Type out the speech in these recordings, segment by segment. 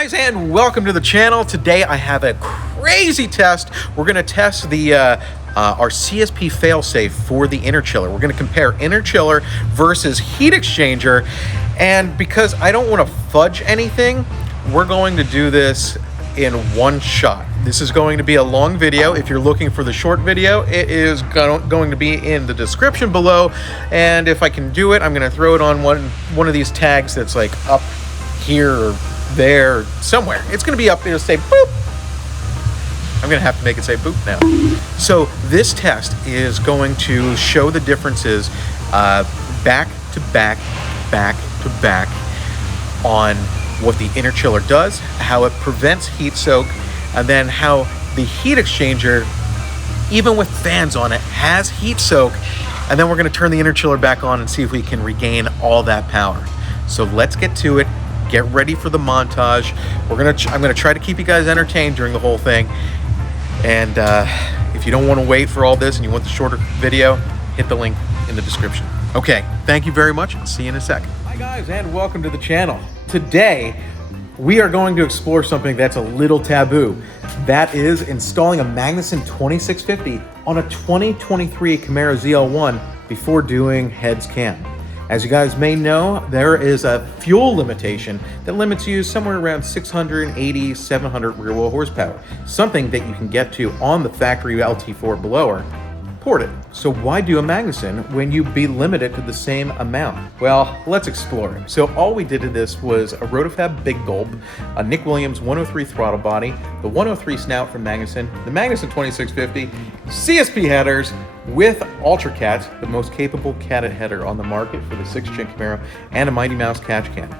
guys, and welcome to the channel. Today I have a crazy test. We're going to test the our CSP Failsafe for the Interchiller. We're going to compare Interchiller versus heat exchanger, and because I don't want to fudge anything, we're going to do this in one shot. This is going to be a long video. If you're looking for the short video, it is going to be in the description below, and if I can do it, I'm going to throw it on one of these tags that's like up here or there somewhere. It's going to be up there to say boop. I'm going to have to make it say boop now. So this test is going to show the differences back to back on what the Interchiller does, how it prevents heat soak, and then how the heat exchanger, even with fans on it, has heat soak. And then we're going to turn the Interchiller back on and see if we can regain all that power. So let's get to it. Get ready for the montage. I'm gonna try to keep you guys entertained during the whole thing. And if you don't want to wait for all this and you want the shorter video, hit the link in the description. Okay, thank you very much. I'll see you in a second. Hi guys, and welcome to the channel. Today, we are going to explore something that's a little taboo. That is installing a Magnuson 2650 on a 2023 Camaro ZL1 before doing heads cam. As you guys may know, there is a fuel limitation that limits you somewhere around 680, 700 rear wheel horsepower, something that you can get to on the factory LT4 blower ported. So why do a Magnuson when you be limited to the same amount? Well, let's explore it. So all we did to this was a Rotofab Big Gulp, a Nick Williams 103 throttle body, the 103 snout from Magnuson, the Magnuson 2650, CSP headers with Ultra Cats, the most capable catted header on the market for the 6-chin Camaro, and a Mighty Mouse catch can.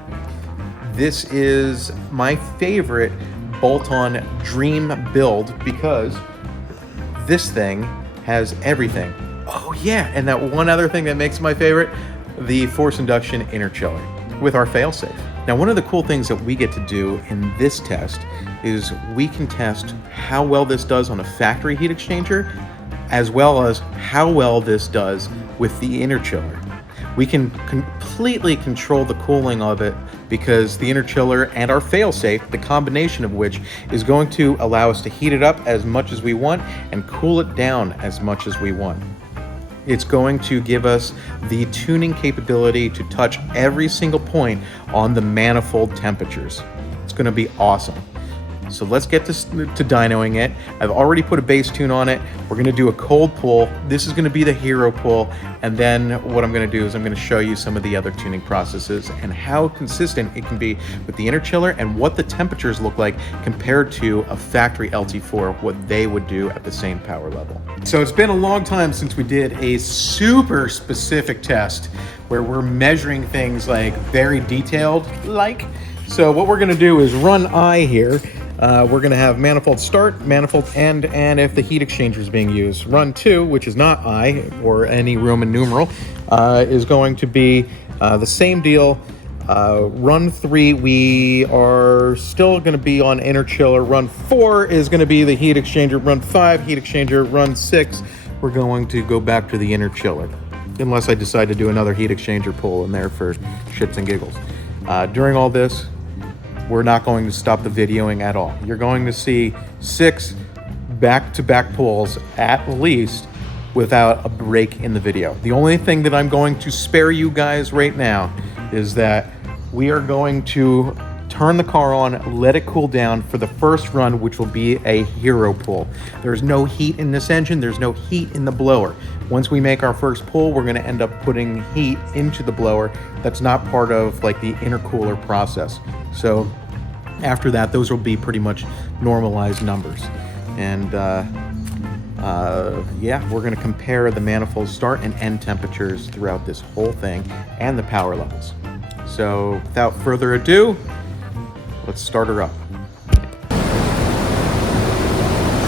This is my favorite bolt-on dream build because this thing has everything. Oh yeah, and that one other thing that makes my favorite, the force induction Interchiller with our Failsafe. Now, one of the cool things that we get to do in this test is we can test how well this does on a factory heat exchanger, as well as how well this does with the Interchiller. We can completely control the cooling of it because the Interchiller and our Failsafe, the combination of which is going to allow us to heat it up as much as we want and cool it down as much as we want. It's going to give us the tuning capability to touch every single point on the manifold temperatures. It's going to be awesome. So let's get to dynoing it. I've already put a base tune on it. We're gonna do a cold pull. This is gonna be the hero pull. And then what I'm gonna do is I'm gonna show you some of the other tuning processes and how consistent it can be with the Interchiller and what the temperatures look like compared to a factory LT4, what they would do at the same power level. So it's been a long time since we did a super specific test where we're measuring things like very detailed like. So what we're gonna do is run I here. We're going to have manifold start, manifold end, and if the heat exchanger is being used. Run 2, which is not I or any Roman numeral, is going to be the same deal. Run 3, we are still going to be on Interchiller. Run 4 is going to be the heat exchanger. Run 5, heat exchanger. Run 6, we're going to go back to the Interchiller, unless I decide to do another heat exchanger pull in there for shits and giggles. During all this, we're not going to stop the videoing at all. You're going to see 6 back-to-back pulls at least without a break in the video. The only thing that I'm going to spare you guys right now is that we are going to turn the car on, let it cool down for the first run, which will be a hero pull. There's no heat in this engine, there's no heat in the blower. Once we make our first pull, we're gonna end up putting heat into the blower. That's not part of like the intercooler process. So after that, those will be pretty much normalized numbers. And yeah, we're gonna compare the manifold start and end temperatures throughout this whole thing and the power levels. So without further ado, let's start her up.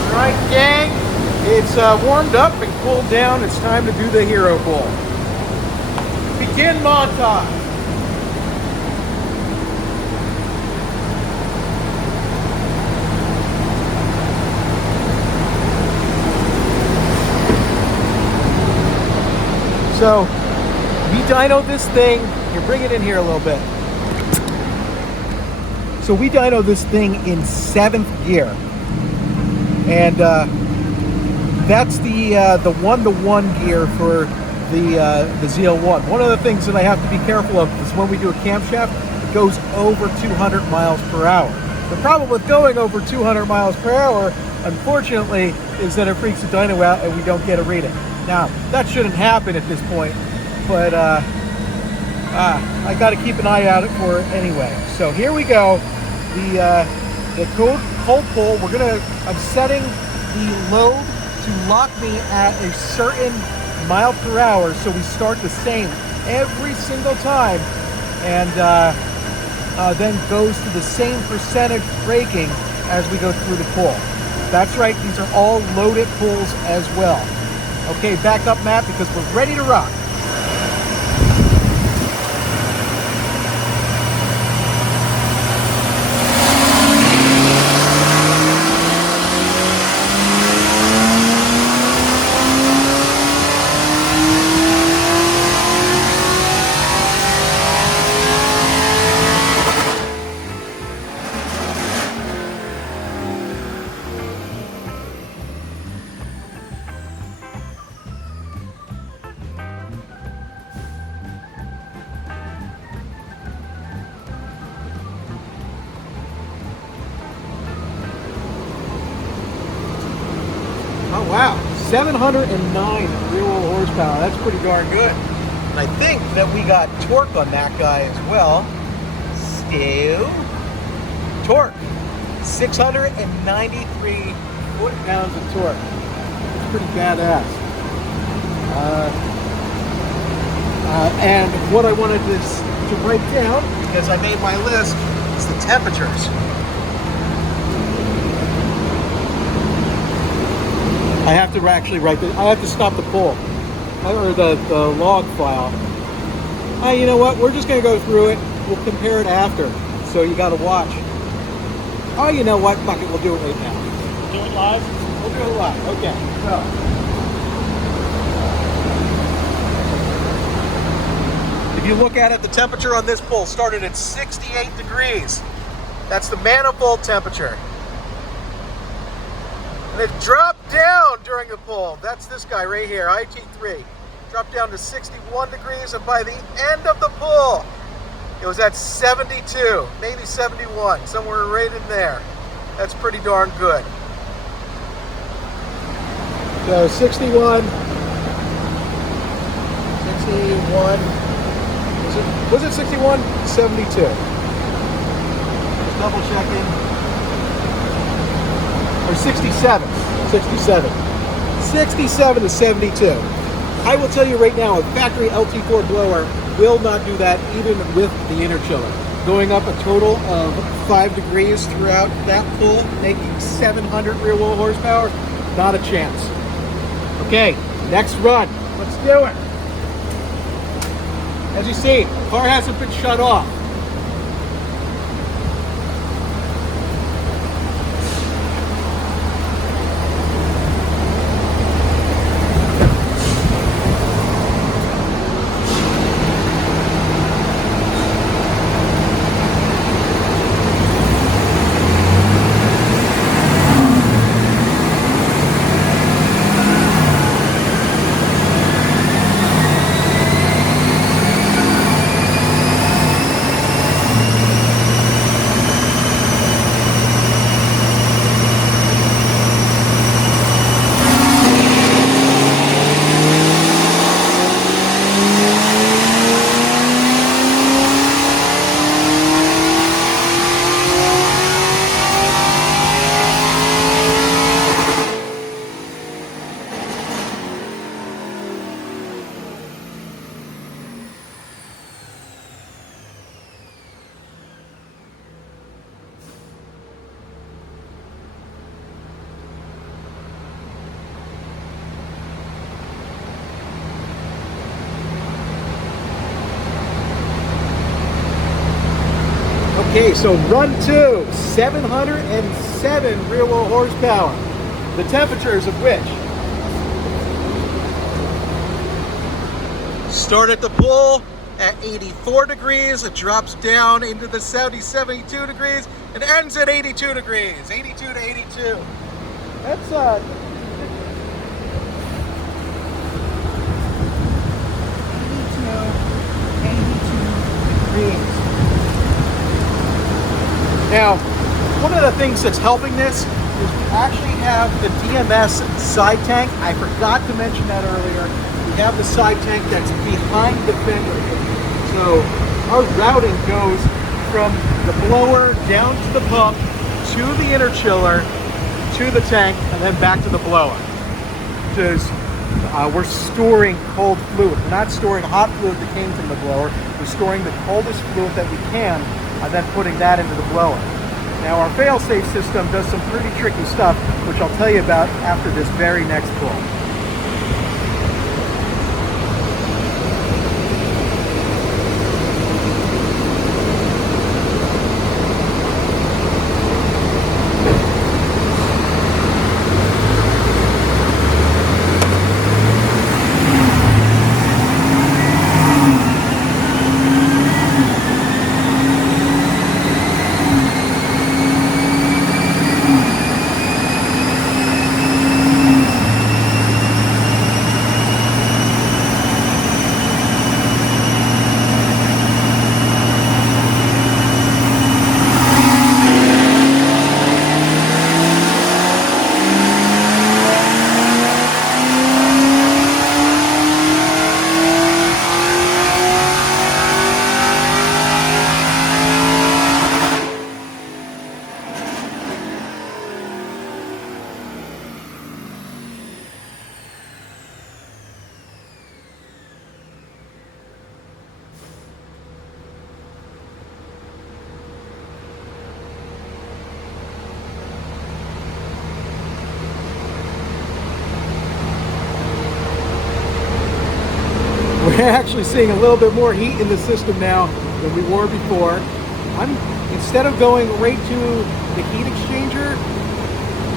All right, gang, it's warmed up and cooled down. It's time to do the hero pull. Begin montage. So we dynoed this thing. Here, bring it in here a little bit. So we dyno this thing in 7th gear, and that's the one-to-one gear for the ZL1. One of the things that I have to be careful of is when we do a camshaft, it goes over 200 miles per hour. The problem with going over 200 miles per hour, unfortunately, is that it freaks the dyno out and we don't get a reading. Now, that shouldn't happen at this point, but I got to keep an eye out for it anyway. So here we go. The cold pull. I'm setting the load to lock me at a certain mile per hour, so we start the same every single time, and then goes to the same percentage braking as we go through the pull. That's right, these are all loaded pulls as well. Okay, back up, Matt, because we're ready to rock. Oh wow, 709 real-world horsepower. That's pretty darn good. And I think that we got torque on that guy as well. Still, torque, 693 foot-pounds of torque. That's pretty badass. And what I wanted to write down, because I made my list, is the temperatures. I have to actually write this. I have to stop the pull, or the log file. You know what? We're just going to go through it. We'll compare it after. So you got to watch. Oh, you know what? Fuck it. We'll do it right now. Do it live? We'll do it live. Okay. So. If you look at it, the temperature on this pull started at 68 degrees. That's the manifold temperature. And it dropped down during the pull. That's this guy right here, IT3. Dropped down to 61 degrees, and by the end of the pull, it was at 72, maybe 71, somewhere right in there. That's pretty darn good. So 61, was it 61? 72. Just double checking. Or 67 to 72. I will tell you right now, a factory LT4 blower will not do that, even with the interchiller. Going up a total of 5 degrees throughout that pull, making 700 rear-wheel horsepower, not a chance. Okay, next run. Let's do it. As you see, the car hasn't been shut off. Okay, so run 2, 707 rear-wheel horsepower. The temperatures of which start at the pull at 84 degrees. It drops down into the 72 degrees and ends at 82 degrees. 82 to 82. That's 82 degrees. Now, one of the things that's helping this is we actually have the DMS side tank. I forgot to mention that earlier. We have the side tank that's behind the fender. So our routing goes from the blower down to the pump, to the interchiller, to the tank, and then back to the blower. Because we're storing cold fluid. We're not storing hot fluid that came from the blower. We're storing the coldest fluid that we can, and then putting that into the blower. Now our Failsafe system does some pretty tricky stuff, which I'll tell you about after this very next pull. We're actually seeing a little bit more heat in the system now than we were before. Instead of going right to the heat exchanger,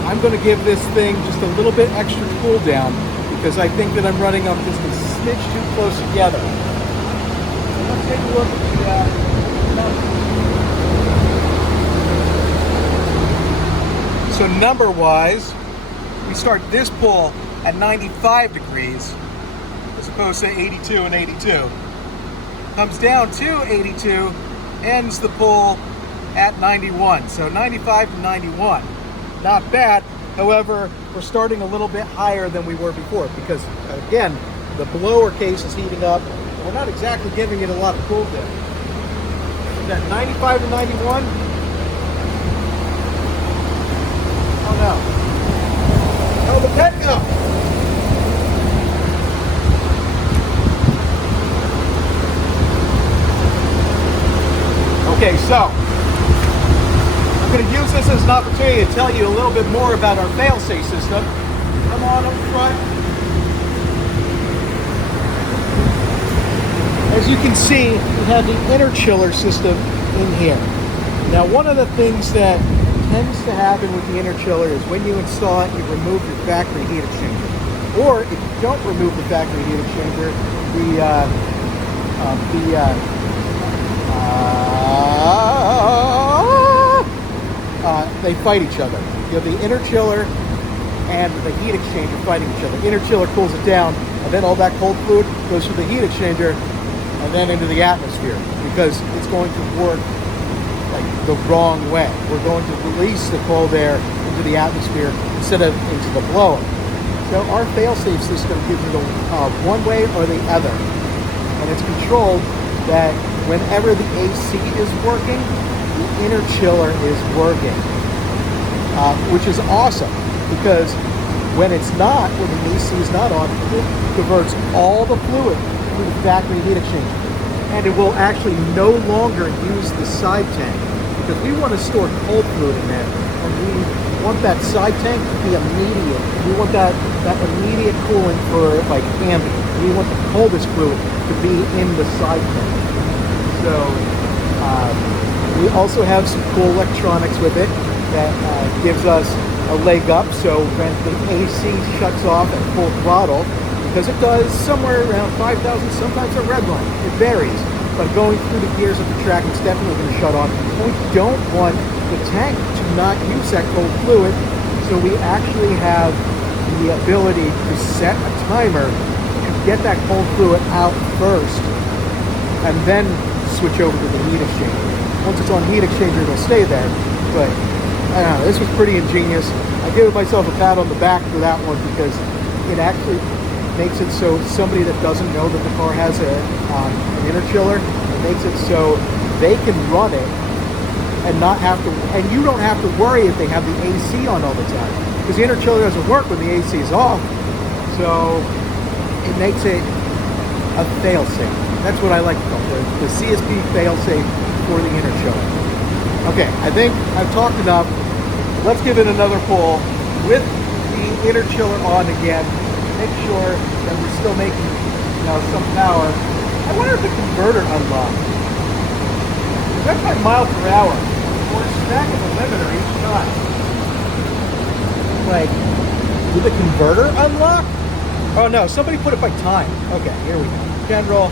I'm going to give this thing just a little bit extra cool down because I think that I'm running them just a smidge too close together. Let's take a look at the So number-wise, we start this pull at 95 degrees. As opposed to 82 and 82. Comes down to 82, ends the pull at 91. So 95 to 91. Not bad. However, we're starting a little bit higher than we were before because, again, the blower case is heating up. And we're not exactly giving it a lot of cool down. We've got 95 to 91. Oh no. Oh, the pet go. Okay, so I'm going to use this as an opportunity to tell you a little bit more about our Failsafe system. Come on up front. As you can see, we have the interchiller system in here. Now, one of the things that tends to happen with the interchiller is when you install it, you remove your factory heat exchanger. Or if you don't remove the factory heat exchanger, they fight each other. You have the interchiller and the heat exchanger fighting each other. The interchiller cools it down, and then all that cold fluid goes through the heat exchanger and then into the atmosphere because it's going to work like the wrong way. We're going to release the cold air into the atmosphere instead of into the blower. So our Failsafe system gives you the one way or the other, and it's controlled that whenever the AC is working, the interchiller is working, which is awesome because when it's not, when the AC is not on, it diverts all the fluid through the factory heat exchanger, and it will actually no longer use the side tank because we want to store cold fluid in there, and we want that side tank to be immediate. We want that immediate cooling for like ambient. We want the coldest fluid to be in the side tank. So we also have some cool electronics with it that gives us a leg up. So when the AC shuts off at full throttle, because it does somewhere around 5,000, sometimes a red line, it varies. but going through the gears of the track, it's definitely going to shut off. And we don't want the tank to not use that cold fluid, so we actually have the ability to set a timer to get that cold fluid out first, and then switch over to the heat exchanger. Once it's on heat exchanger, it'll stay there. But I don't know, this was pretty ingenious. I give myself a pat on the back for that one, because it actually makes it so somebody that doesn't know that the car has an interchiller, it makes it so they can run it and not have to, and you don't have to worry if they have the AC on all the time, because the interchiller doesn't work when the AC is off. So it makes it a failsafe. That's what I like to call it, the CSP failsafe for the interchiller. Okay, I think I've talked enough. Let's give it another pull with the interchiller on again. Make sure that we're still making, some power. I wonder if the converter unlocked. That's by mile per hour. We're stacking the limiter each time. Like, did the converter unlock? Oh no, somebody put it by time. Okay, here we go. General,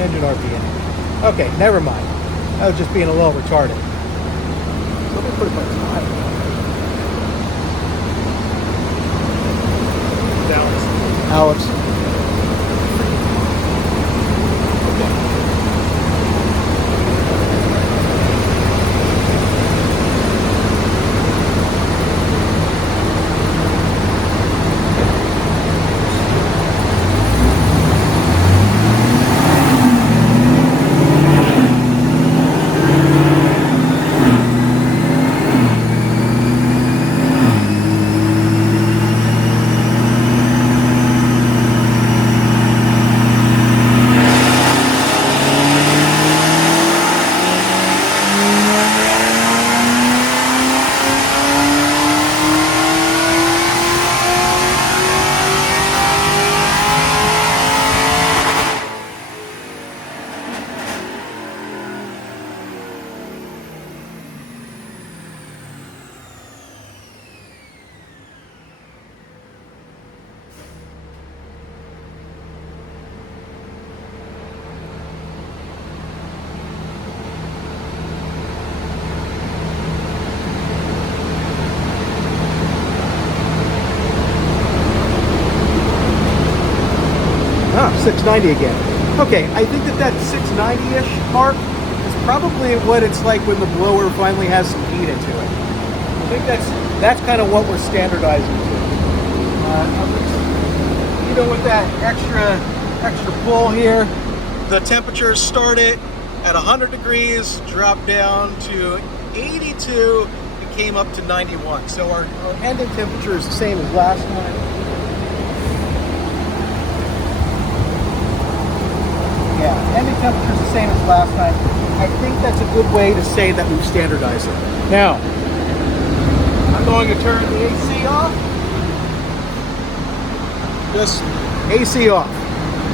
engine RPM. Okay, never mind. I was just being a little retarded. Somebody put it by time. Alex. Ah, 690 again. Okay, I think that 690-ish mark is probably what it's like when the blower finally has some heat into it. I think that's kind of what we're standardizing to. Even with that extra pull here, the temperatures started at 100 degrees, dropped down to 82, and came up to 91. So our ending temperature is the same as last time. Yeah, ending temperature is the same as last time. I think that's a good way to say that we've standardized it. Now, I'm going to turn the AC off. Just AC off.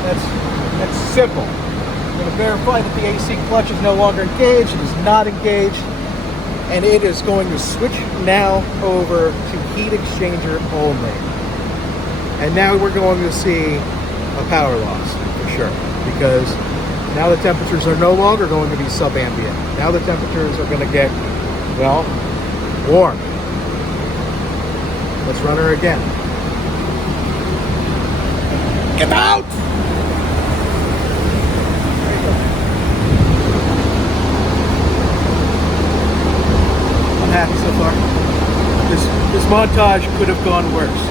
That's simple. I'm going to verify that the AC clutch is no longer engaged. It is not engaged. And it is going to switch now over to heat exchanger only. And now we're going to see a power loss for sure, because now the temperatures are no longer going to be sub-ambient. Now the temperatures are going to get, well, warm. Let's run her again. Get out! There you go. I'm happy so far. This montage could have gone worse.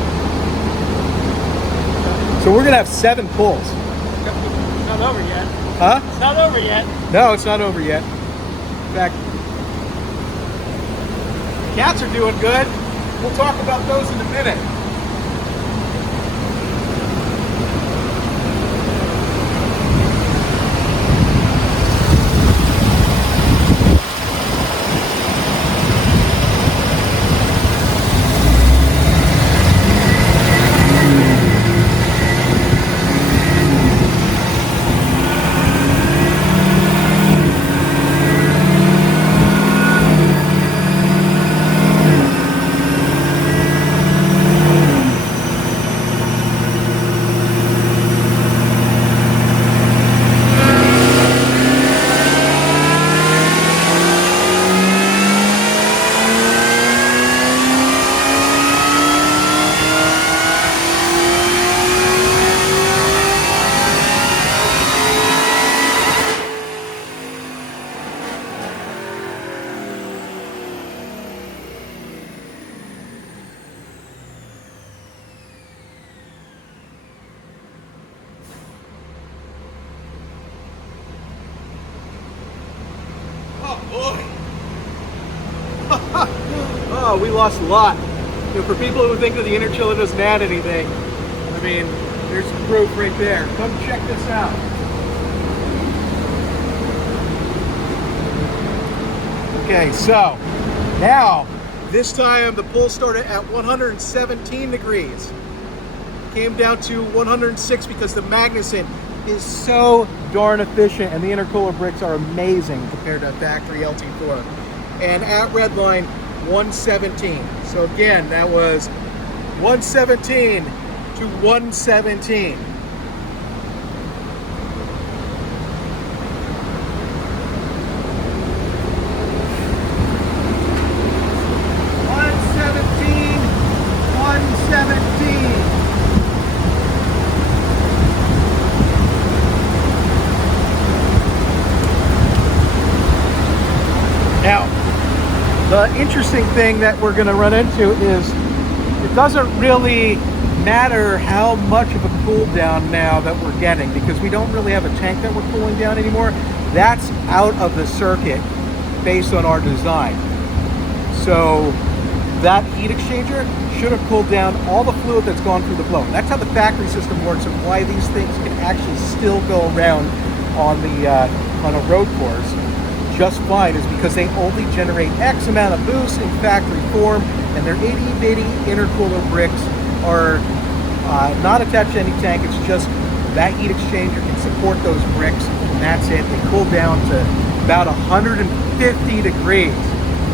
So we're going to have 7 pulls. It's not over yet. Huh? It's not over yet. No, it's not over yet. In fact, the cats are doing good. We'll talk about those in a minute. Oh, we lost a lot. You know, for people who think that the Interchiller doesn't add anything, I mean, there's some proof right there. Come check this out. Okay, so now this time the pull started at 117 degrees. Came down to 106 because the magnesit is so darn efficient, and the intercooler bricks are amazing compared to factory LT4. And at redline, 117. So again, that was 117 to 117. Now, the interesting thing that we're going to run into is it doesn't really matter how much of a cool down now that we're getting, because we don't really have a tank that we're cooling down anymore. That's out of the circuit based on our design. So that heat exchanger should have cooled down all the fluid that's gone through the blower. That's how the factory system works, and why these things can actually still go around on a road course just fine, is because they only generate X amount of boost in factory form, and their itty bitty intercooler bricks are not attached to any tank. It's just that heat exchanger can support those bricks, and that's it. They cool down to about 150 degrees.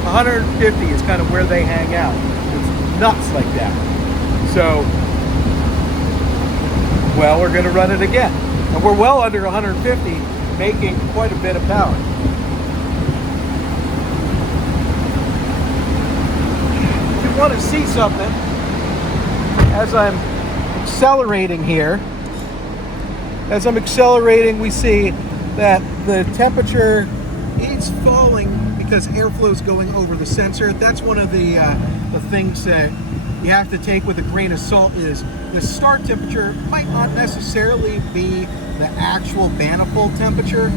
150 is kind of where they hang out. It's nuts like that. So, well, we're going to run it again. And we're well under 150, making quite a bit of power. Want to see something as I'm accelerating here. As I'm accelerating, we see that the temperature is falling because airflow is going over the sensor. That's one of the things that you have to take with a grain of salt, is the start temperature might not necessarily be the actual manifold temperature,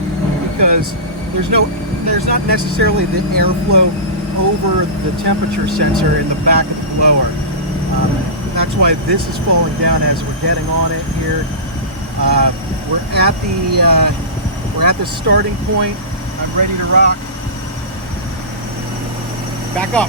because there's not necessarily the airflow over the temperature sensor in the back of the blower. That's why this is falling down as we're getting on it here. We're at the starting point. I'm ready to rock. Back up.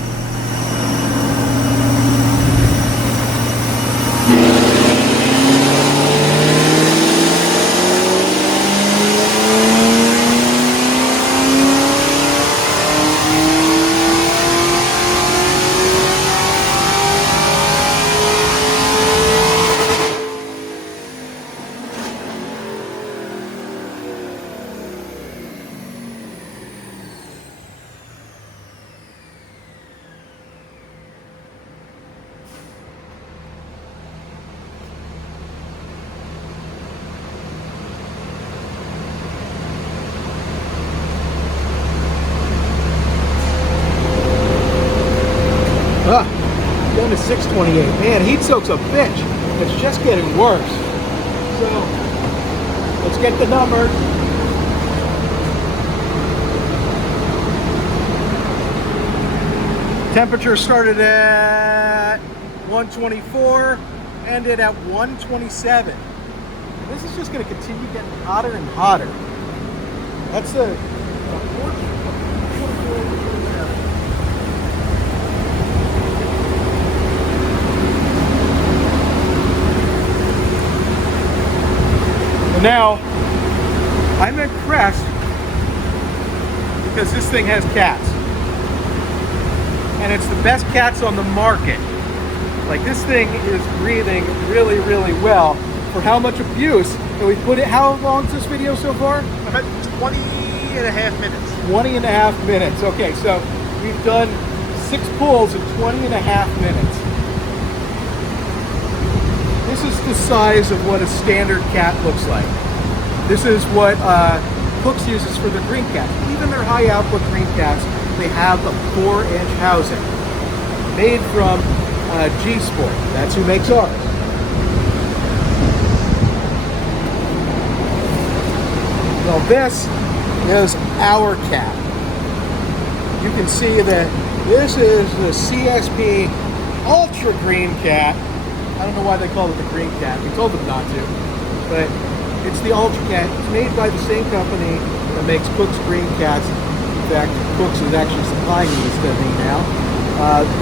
Down to 628. Man, heat soak's a bitch. It's just getting worse. So let's get the number. Temperature started at 124, ended at 127. This is just going to continue getting hotter and hotter. That's the Now, I'm impressed because this thing has cats. And it's the best cats on the market. Like, this thing is breathing really, really well for how much abuse that we put it. How long is this video so far? About 20 and a half minutes. 20 and a half minutes. Okay, so we've done 6 pulls in 20 and a half minutes. This is the size of what a standard cat looks like. This is what Hooks uses for their green cats. Even their high output green cats, they have a 4-inch housing made from G-Sport. That's who makes ours. Well, this is our cat. you can see that this is the CSP Ultra Green Cat. I don't know why they call it the Green Cat. We told them not to, but it's the Ultra Cat. It's made by the same company that makes Cook's Green Cats. In fact, Cook's is actually supplying these to me now.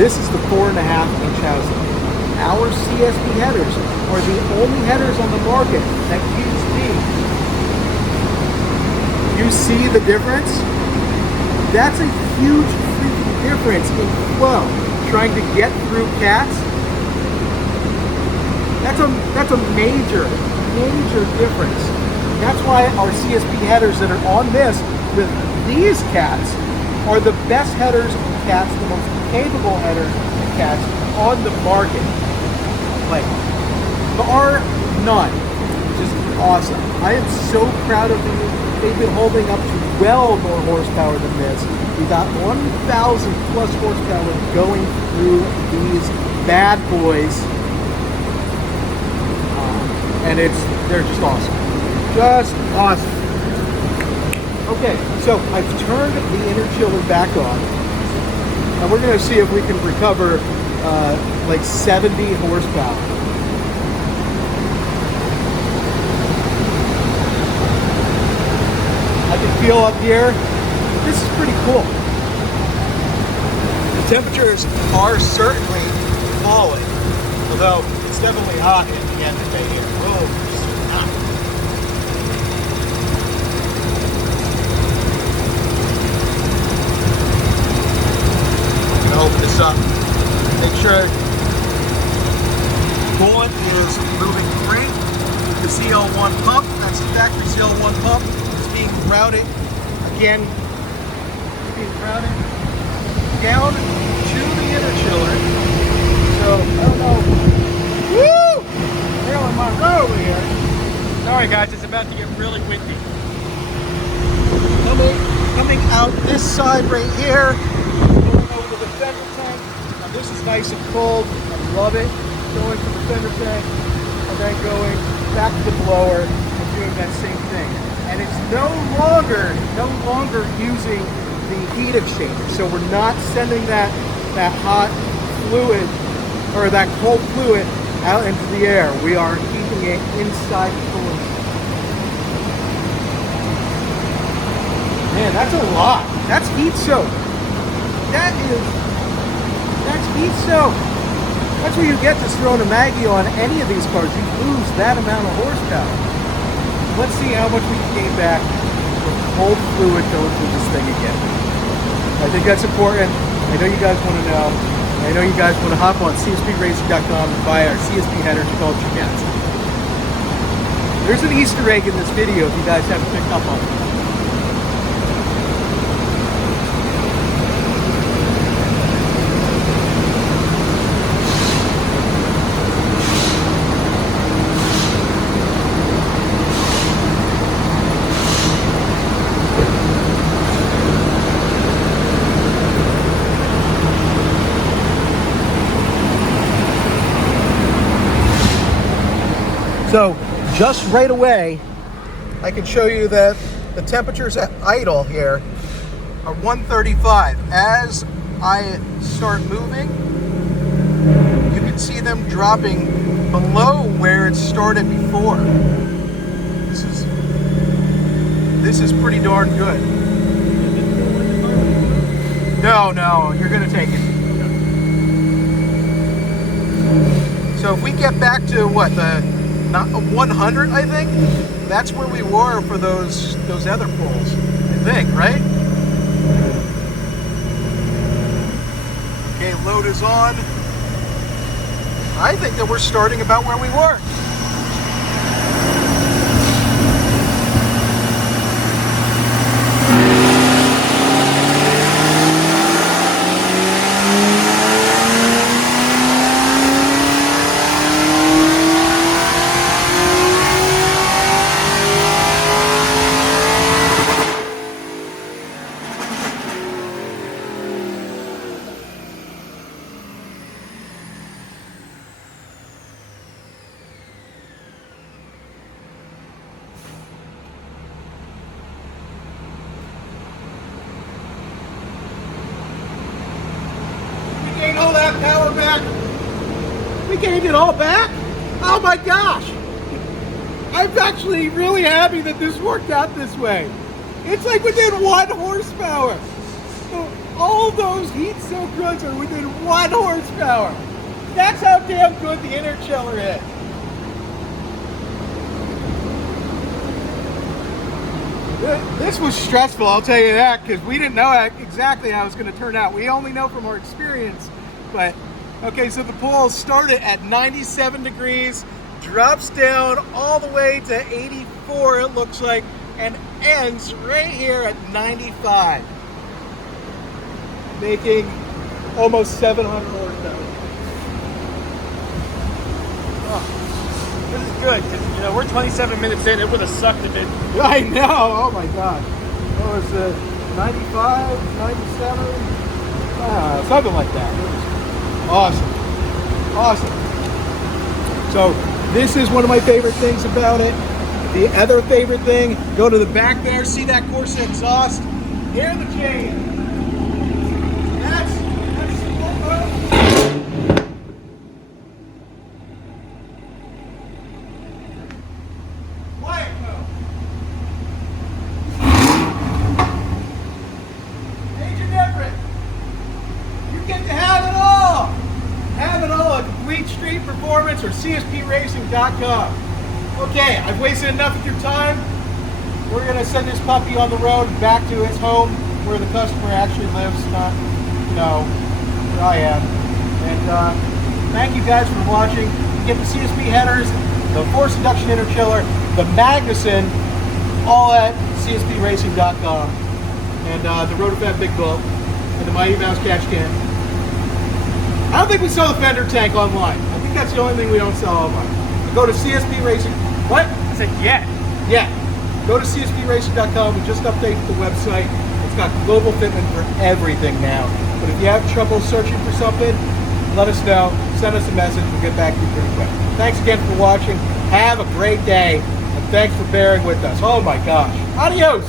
This is the 4.5-inch housing. Our CSP headers are the only headers on the market that use these. You see the difference? That's a huge freaking difference in flow. Trying to get through cats. That's a major difference. That's why our CSP headers that are on this with these cats are the best headers of cats, the most capable headers of cats on the market. Like, bar none, which is awesome. I am so proud of these. They've been holding up to well more horsepower than this. We got 1,000 plus horsepower going through these bad boys, and they're just awesome, just awesome. Okay, so I've turned the Interchiller back on, and we're going to see if we can recover like 70 horsepower. I can feel up here. This is pretty cool. The temperatures are certainly falling, although it's definitely hot at the end of the day here. Oh, it's so hot. I'm gonna open this up. Make sure coolant is moving great. The CL1 pump, that's the factory CL1 pump, is being routed again. Being routed down to the Interchiller. So I don't know. Woo! Marilyn Monroe over here. Sorry guys, it's about to get really windy. Coming out this side right here, going over to the fender tank. Now this is nice and cold. I love it. Going to the fender tank and then going back to the blower and doing that same thing. And it's no longer using the heat exchanger. So we're not sending that hot fluid or that cold fluid out into the air. We are keeping it inside the cooling. Man, that's a lot. That's heat soak. That's heat soak. That's what you get just throwing a Maggie on any of these cars. You lose that amount of horsepower. Let's see how much we can gain back with cold fluid going through this thing again. I think that's important. I know you guys want to know. I know you guys want to hop on cspracing.com and buy our CSP headers called Cats. There's an Easter egg in this video if you guys haven't picked up on it. So just right away, I can show you that the temperatures at idle here are 135. As I start moving, you can see them dropping below where it started before. This is pretty darn good. No, you're gonna take it. So if we get back to what, not 100, I think that's where we were for those other pulls, I think, right? Okay, load is on. I think that we're starting about where we were. that power back. We gained it all back. Oh my gosh. I'm actually really happy that this worked out this way. It's like within 1 horsepower. So all those heat soak runs are within 1 horsepower. That's how damn good the Interchiller is. This was stressful, I'll tell you that, because we didn't know exactly how it was going to turn out. We only know from our experience. But, okay, so the pool started at 97 degrees, drops down all the way to 84, it looks like, and ends right here at 95, making almost 700 horsepower. Oh, this is good, because, you know, we're 27 minutes in. It would have sucked if it... I know, oh my God. What was it, 95, 97? Something like that. Awesome. Awesome. So this is one of my favorite things about it. The other favorite thing, go to the back there, see that Corsa exhaust? Hear the chain. That's quiet mode. Major difference. You get to have it all. Have it all at Complete Street Performance or CSPRacing.com. Okay, I've wasted enough of your time. We're going to send this puppy on the road back to its home where the customer actually lives, not, you know, where I am. And thank you guys for watching. You get the CSP headers, the Force Induction Interchiller, the Magnuson, all at CSPRacing.com. And the Rotofab Big Bull, and the Mighty Mouse Catch Can. I don't think we sell the fender tank online. I think that's the only thing we don't sell online. Go to CSP Racing. What? I said, yeah. Yeah. Go to CSPRacing.com. We just updated the website. It's got global fitment for everything now. But if you have trouble searching for something, let us know. Send us a message. We'll get back to you pretty quick. Thanks again for watching. Have a great day. And thanks for bearing with us. Oh my gosh. Adios.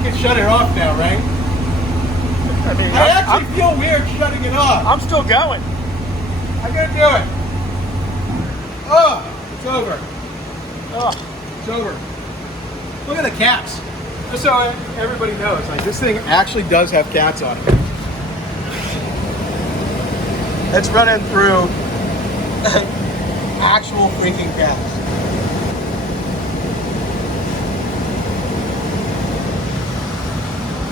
You can shut it off now, right? I mean, I actually feel weird shutting it off. I'm still going. I'm gonna do it. Oh, it's over. Oh. It's over. Look at the cats. Just so everybody knows, like this thing actually does have cats on it. It's running through actual freaking cats.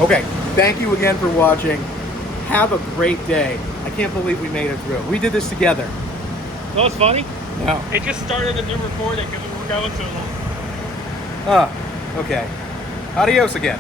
Okay, thank you again for watching. Have a great day. I can't believe we made it through. We did this together. That was funny? No. It just started a new recording because we were going so long. Ah, okay. Adios again.